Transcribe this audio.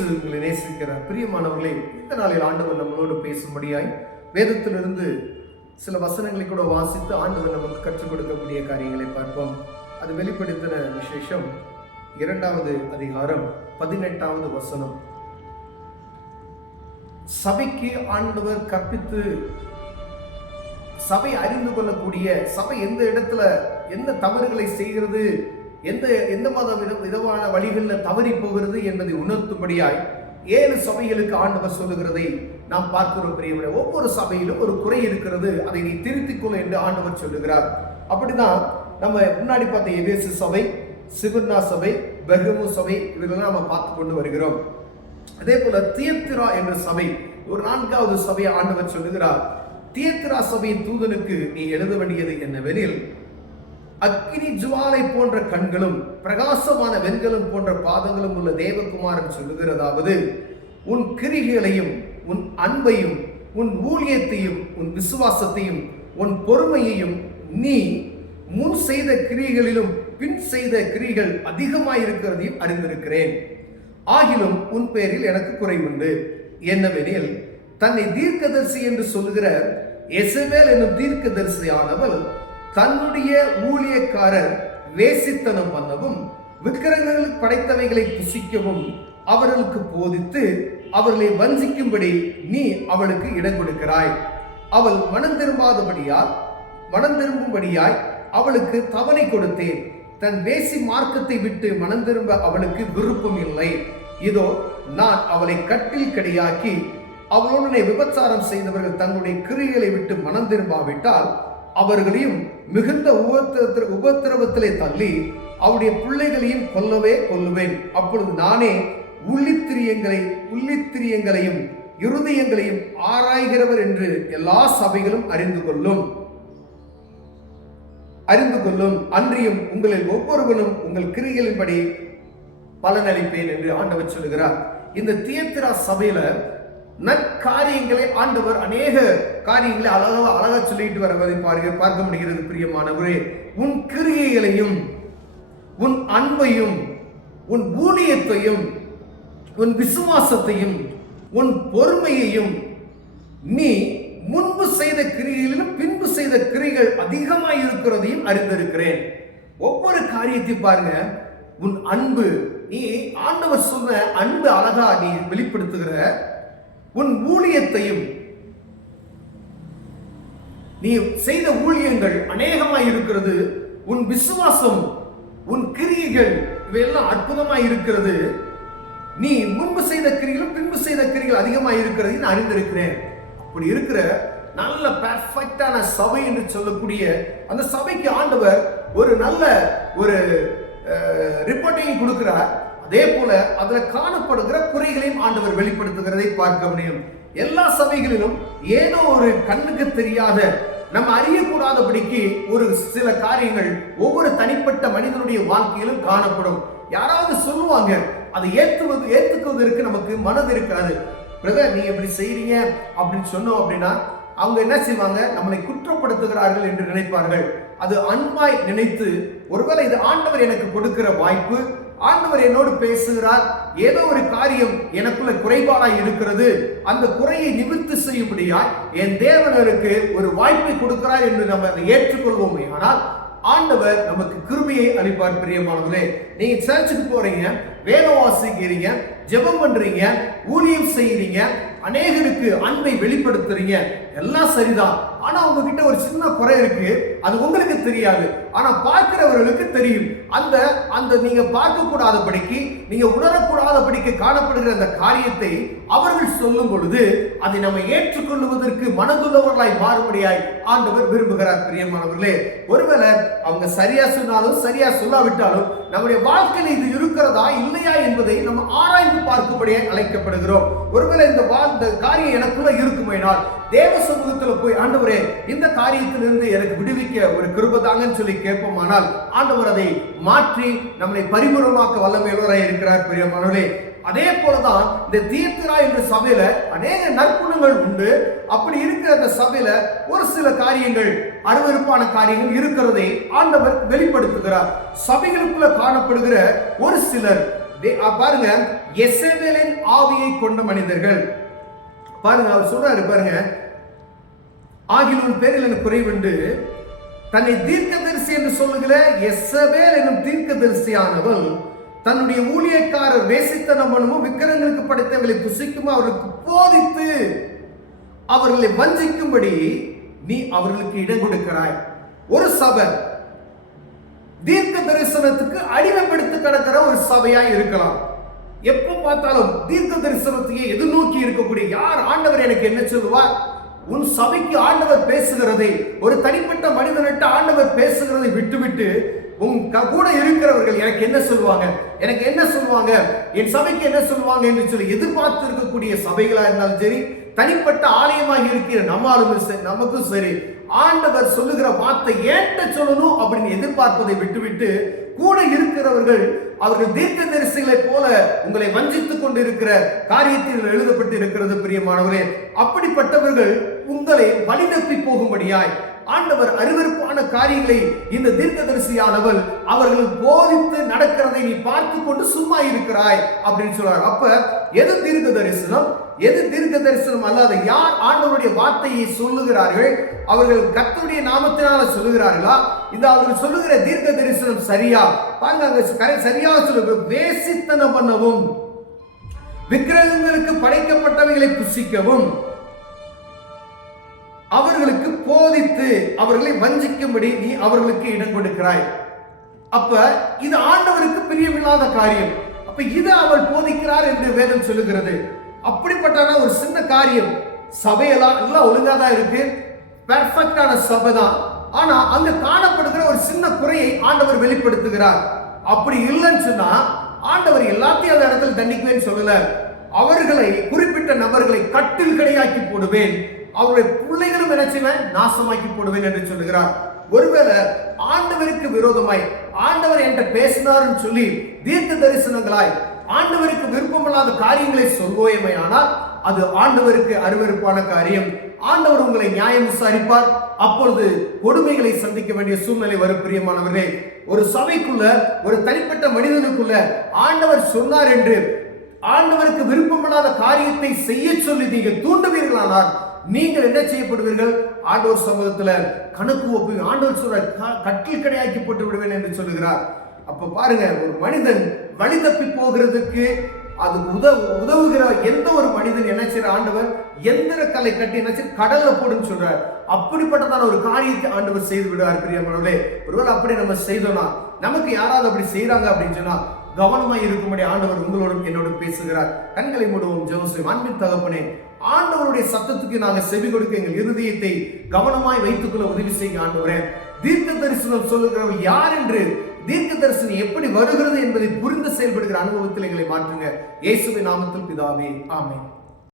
உங்களை நேசிக்கிறார். பிரியமானவர்களே, இந்த நாளில் ஆண்டவர் நம்மளோடு பேசும்படியாய் வேதத்திலிருந்து சில வசனங்களை கூட வாசித்து ஆண்டவர் நமக்கு கற்றுக் கொடுக்கக்கூடிய காரியங்களை பார்ப்போம். அது வெளிப்படுத்தின விசேஷம் 2வது அதிகாரம் 18வது வசனம். சபைக்கு ஆண்டவர் கற்பித்து சபை அறிந்து கொள்ளக்கூடிய, சபை எந்த இடத்துல எந்த தவறுகளை செய்கிறது, எந்த விதமான வழிகளில் தவறி போகிறது என்பதை உணர்த்தும்படியாய் 7 சபைகளுக்கு ஆண்டவர் சொல்லுகிறதை நாம் பார்க்கிறோம். பிரியவர்களே, ஒவ்வொரு சபையிலும் ஒரு குறை இருக்கிறது, அதை நீ திருத்திக் கொள் என்று ஆண்டவர் சொல்லுகிறார். அப்படிதான் நம்ம முன்னாடி பார்த்த எபேசு சபை, சிவர்னா சபை, பெர்கமு சபை, இவர்களெல்லாம் நம்ம பார்த்து கொண்டு வருகிறோம். அதே போல தியத்திரா என்ற சபை, ஒரு 4வது சபையை ஆண்டவர் சொல்லுகிறார். தியத்திரா சபையின் தூதனுக்கு நீ எழுத வேண்டியது என்னவெனில், அக்கினி ஜுவாலை போன்ற கண்களும் பிரகாசமான வெண்கலம் போன்ற பாதங்களும் உள்ள தேவகுமாரன் சொல்லுகிறதாவது, உன் கிரிகளையும் உன் அன்பையும் உன் ஊழியத்தையும் உன் விசுவாசத்தையும் உன் பொறுமையையும் நீ முன் செய்த கிரிகளிலும் பின் செய்த கிரிகள் அதிகமாயிருக்கிறதையும் அறிந்திருக்கிறேன். ஆகிலும் உன் பேரில் எனக்கு குறைவுண்டு. என்னவெனில், தன்னை தீர்க்கதரிசி என்று சொல்லுகிற எசபேல் என்னும் தீர்க்கதரிசியானவள் தன்னுடைய ஊழியக்காரர் வேசித்தனம் பண்ணவும் விக்கிரகங்கள் படைத்தவைகளை புசிக்கவும் அவர்களுக்கு போதித்து அவர்களை வஞ்சிக்கும்படி நீ அவளுக்கு இடம் கொடுக்கிறாய். அவள் மனம் திரும்பும்படியாய் அவளுக்கு தவணை கொடுத்தேன். தன் வேசி மார்க்கத்தை விட்டு மனம் திரும்ப அவளுக்கு விருப்பம் இல்லை. இதோ நான் அவளை கட்டில் கடியாக்கி அவளுடனே விபச்சாரம் செய்தவர்கள் தன்னுடைய கிரியைகளை விட்டு மனம் திரும்பாவிட்டால் அவர்களையும் மிகுந்த உபத்திரவத்திலே தள்ளி அவருடைய பிள்ளைகளையும் கொல்லுவேன். அப்பொழுது நானே உள்ளித்திரியங்களையும் இருதயங்களையும் ஆராய்கிறவர் என்று எல்லா சபைகளும் அறிந்து கொள்ளும். அன்றியும் உங்களில் ஒவ்வொருவனும் உங்கள் கிரியைகளின்படி பலனளிப்பேன் என்று ஆண்டவர் சொல்லுகிறார். இந்த தியத்திரா சபையில நற்காரியங்களை ஆண்டவர் அநேக காரியங்களை அழகா சொல்லிட்டு வருவதை பார்க்க முடிகிறது. பிரியமானவரே, உன் கிரியைகளையும் உன் அன்பையும் உன் ஊழியத்தையும் உன் விசுவாசத்தையும் உன் பொறுமையையும் நீ முன்பு செய்த கிரிகளிலும் பின்பு செய்த கிரிகள் அதிகமாக இருக்கிறதையும் அறிந்திருக்கிறேன். ஒவ்வொரு காரியத்தையும் பாருங்க. உன் அன்பு, நீ ஆண்டவர் சொன்ன அன்பு அழகா நீ வெளிப்படுத்துகிற, உன் ஊழியத்தையும், நீ செய்த ஊழியங்கள் அநேகமாய் இருக்கிறது, உன் விசுவாசம், உன் கிரியைகள் இவையெல்லாம் அற்புதமாய் இருக்கிறது. நீ முன்பு செய்த கிரிகளும் பின்பு செய்த கிரிகள் அதிகமாய் இருக்கிறது நான் அறிந்திருக்கிறேன். அப்படி இருக்கிற நல்ல பெர்ஃபெக்டான சபை என்று சொல்லக்கூடிய அந்த சபைக்கு ஆண்டவர் ஒரு நல்ல ஒரு ரிப்போர்ட்டையும் கொடுக்கிறார். அதே போல அதுல காணப்படுகிற குறைகளையும் ஆண்டவர் வெளிப்படுத்துகிறதை பார்க்க முடியும். எல்லா சபைகளிலும் ஏதோ ஒரு கண்ணுக்கு தெரியாத, நம்ம அறியக்கூடாதபடிக்கு ஒரு சில காரியங்கள் ஒவ்வொரு தனிப்பட்ட மனிதனுடைய வாழ்க்கையிலும் காணப்படும். யாராவது சொல்லுவாங்க, அதை ஏற்றுக்குவதற்கு நமக்கு மனது இருக்காது. பிரதர், நீ எப்படி செய்றீங்க அப்படின்னு சொன்னோம் அப்படின்னா அவங்க என்ன செய்வாங்க, நம்மளை குற்றப்படுத்துகிறார்கள் என்று நினைப்பார்கள். அது அன்பாய் நினைத்து, ஒருவேளை இது ஆண்டவர் எனக்கு கொடுக்கிற வாய்ப்பு, ஆண்டவர் என்னோடு பேசுகிறார், ஏதோ ஒரு காரியம் எனக்குள்ள குறைபாடாய் இருக்கிறது, அந்த குறையை நிவர்த்தி செய்யும்படியாய் என் தேவனருக்கு ஒரு வாய்ப்பை கொடுக்கிறார் என்று நம்ம அதை ஏற்றுக்கொள்வோமே. ஆனால் ஆண்டவர் நமக்கு கிருபையை அளிப்பார். பிரியமானவர்களே, நீங்க சர்ச்சுக்கு போறீங்க, வேதம் வாசிக்கிறீங்க, ஜெபம் பண்றீங்க, ஊழியம் செய்யறீங்க, அநேகருக்கு அன்பை வெளிப்படுத்துறீங்க, எல்லாம் சரிதான். ஆனா உங்ககிட்ட ஒரு சின்ன குறை இருக்கு, அது உங்களுக்கு தெரியாது, ஆனா பார்க்கிறவர்களுக்கு தெரியும். அந்த நீங்க பார்க்க கூடாதபடிக்கு, நீங்க உணரக்கூடாதபடிக்கு காணப்படுகிற அந்த காரியத்தை அவர்கள் சொல்லும் பொழுது அதை நம்ம ஏற்றுக்கொள்வதற்கு மனதுள்ளவர்களாய் மாறுபடியாய் ஆண்டவர் விரும்புகிறார். பிரியமானவர்களே, ஒருவேளை அவங்க சரியா சொன்னாலும் சரியா சொல்லாவிட்டாலும் நம்முடைய வாழ்க்கையில் இது இருக்கிறதா இல்லையா என்பதை நம்ம ஆராய்ந்து பார்க்கும்படியாக அழைக்கப்படுகிறோம். ஒருவேளை இந்த காரியம் எனக்குள்ள இருக்குமேனால் தேவ சமூகத்தில் போய், ஆண்டவரே இந்த காரியத்திலிருந்து எனக்கு விடுவிக்க ஒரு கிருபை தாங்கன்னு சொல்லி கேட்போமானால் ஆண்டவர் அதை மாற்றி நம்மளை பரிபூர்ணமாக்க வல்லமையுள்ளவராய் இருக்கிறார். பிரியமானவர்களே, அதே போலதான் இந்த தியத்திரா என்ற சபையில அநேக நற்குணங்கள் உண்டு. அப்படி இருக்கிற அந்த சபையில ஒரு சில காரியங்கள், அருவருப்பான காரியங்கள் இருக்கிறதை ஆண்டவர் வெளிப்படுத்துகிறார். சபைகளுக்குள்ள காணப்படுகிற ஒரு சிலர் பாருங்க, யெசபேலின் ஆவியை கொண்ட மனிதர்கள். பாருங்க, அவர் சொல்றாரு பாருங்க, ஆகிலும் பேரில் எனக்கு குறைவுண்டு, தன்னை தீர்க்கதரிசி என்று சொல்லுகிற யெசபேல் என்னும் தீர்க்கதரிசியானவள் தன்னுடைய ஊழியக்காரர் வேசித்தனம் பண்ணும் விக்கிரங்களுக்கு படைத்தவர்களை புசிக்கும் அவர்களுக்கு போதித்து அவர்களை வஞ்சிக்கும்படி நீ அவர்களுக்கு இடம் கொடுக்கிறாய். ஒரு சபை தீர்க்க தரிசனத்துக்கு அடிமைப்படுத்தி கிடக்கிற ஒரு சபையா இருக்கலாம். எப்ப பார்த்தாலும் தீர்க்க தரிசனத்தையே எதிர்நோக்கி இருக்கக்கூடிய யார் ஆண்டவர் எனக்கு என்ன சொல்லுவார், உன் சபைக்கு ஆண்டவர் பேசுகிறதை, ஒரு தனிப்பட்ட மனிதனிட்ட ஆண்டவர் பேசுகிறதை விட்டுவிட்டு உன் கூட இருக்கிறவர்கள் எனக்கு என்ன சொல்லுவாங்க, எனக்கு என்ன சொல்லுவாங்க, என் சபைக்கு என்ன சொல்லுவாங்க என்று சொல்லி எதிர்பார்த்து இருக்கக்கூடிய சபைகளா இருந்தாலும் சரி, தனிப்பட்ட ஆலயமாக இருக்கிற நமக்கும் சரி, ஆண்டவர் சொல்லுகிற வார்த்தை ஏற்ற சொல்லணும் அப்படின்னு எதிர்பார்ப்பதை விட்டுவிட்டு கூட இருக்கிறவர்கள் அவர்கள் தீர்க்கதரிசிகளை போல உங்களை வஞ்சித்துக் கொண்டு இருக்கிற காரியத்தில் எழுதப்பட்டு இருக்கிறது. பிரியமானவரே, அப்படிப்பட்டவர்கள் உங்களை வழிநப்பி போகும்படியாய் ஆண்டவர் அருவருப்பான காரியங்களை இந்த தீர்க்கதரிசியானவள் அவர்கள் போதித்து நடக்கிறதை நீ பார்த்து கொண்டு சும்மா இருக்கிறாய் அப்படின்னு சொல்றார். அப்ப எது தீர்க்க தரிசனம், எது தீர்க்க தரிசனம் அல்லாத யார் ஆண்டவருடைய வார்த்தையை சொல்லுகிறார்கள், அவர்கள் கர்த்தருடைய நாமத்தினால சொல்லுகிறார்களா, இந்த அவர்கள் சொல்லுகிற தீர்க்க தரிசனம் சரியா? பாருங்க, அங்க சரியாக சொல்லுங்க, வேசித்தனம் பண்ணவும் விக்கிரகங்களுக்கு படைக்கப்பட்டவைகளை புசிக்கவும் அவர்களுக்கு போதித்து அவர்களை வஞ்சிக்கும்படி நீ அவர்களுக்கு இடம் கொடுக்கிறாய். அப்ப இது ஆண்டவருக்கு பிரியமில்லாத காரியம். அப்ப இது அவள் போதிக்கிறார் என்று வேதம் சொல்லுகிறது. அப்படிப்பட்ட ஒரு சின்ன காரியம், சபையெல்லாம் எல்லாம் ஒழுங்கா தான் இருக்கு, பெர்ஃபெக்டான சபை தான். ஆனா அங்க காணப்படுகிற ஒரு சின்ன குறையை ஆண்டவர் வெளிப்படுத்துகிறார். அப்படி இல்லைன்னு சொன்னா ஆண்டவர் எல்லாத்தையும் அந்த இடத்துல தண்டிக்குவேன்னு சொல்லல. அவர்களை, குறிப்பிட்ட நபர்களை கட்டில் கடையாக்கி போடுவேன், அவருடைய பிள்ளைகளும் நினைச்சுவேன் நாசமாக்கி போடுவேன் என்று சொல்லுகிறார். ஒருவேளை ஆண்டவருக்கு விரோதமாய் ஆண்டவர் என்கிட்ட பேசினார்னு சொல்லி தீர்க்க தரிசனங்களாய் ஆண்டவருக்கு விருப்பமில்லாத காரியங்களை சொல்வோயமே, ஆனால் அது ஆண்டவருக்கு அருவருப்பான காரியம். ஆண்டவர் உங்களை நியாயம் விசாரிப்பார். அப்பொழுது கொடுமைகளை சந்திக்க வேண்டிய சூழ்நிலை வரும். பிரியமானவர்களே, ஒரு சபைக்குள்ள, ஒரு தனிப்பட்ட மனிதனுக்குள்ள ஆண்டவர் சொன்னார் என்று ஆண்டவருக்கு விருப்பமில்லாத காரியத்தை செய்ய சொல்லி நீங்கள் தூண்டுவீர்களானால் நீங்கள் என்ன செய்யப்படுவீர்கள்? ஆண்டவர் சமூகத்துல கணக்கு ஒப்பு, ஆண்டவர் சொல்ற கட்டில் கடையாக்கி போட்டு விடுவேன் என்று சொல்லுகிறார். அப்ப பாருங்க, ஒரு மனிதன் வழி தப்பி போகிறதுக்கு அதுக்கு உதவுகிற எந்த ஒரு மனிதன் என்ன செய்யற, ஆண்டவர் எந்திர கல்லை கட்டி என்ன செய்ய கடல்ல போடுன்னு சொல்றார். அப்படிப்பட்டதான ஒரு காரியத்தை ஆண்டவர் செய்து விடுவார். பிரியமானவர்களே, ஒருவேளை அப்படி நம்ம செய்தோம்னா, நமக்கு யாராவது அப்படி செய்யறாங்க அப்படின்னு சொன்னா கவனமாய் இருக்கும்படி ஆண்டவர் உங்களோடும் என்னோடும் பேசுகிறார். கண்களை மூடுவோம், ஜெபம் செய்வோம். அன்பின் தகப்பனே, ஆண்டவருடைய சத்தத்துக்கு நாங்கள் செவி கொடுக்க எங்கள் இருதயத்தை கவனமாய் வைத்துக் கொள்ள உதவி செய்ய ஆண்டவரே. தீர்க்க தரிசனம் சொல்லுகிறவர்கள் யார் என்று, தீர்க்க தரிசனம் எப்படி வருகிறது என்பதை புரிந்து செயல்படுகிற அனுபவத்தில் எங்களை மாற்றுங்க. இயேசுவின் நாமத்தில் பிதாவே, ஆமென்.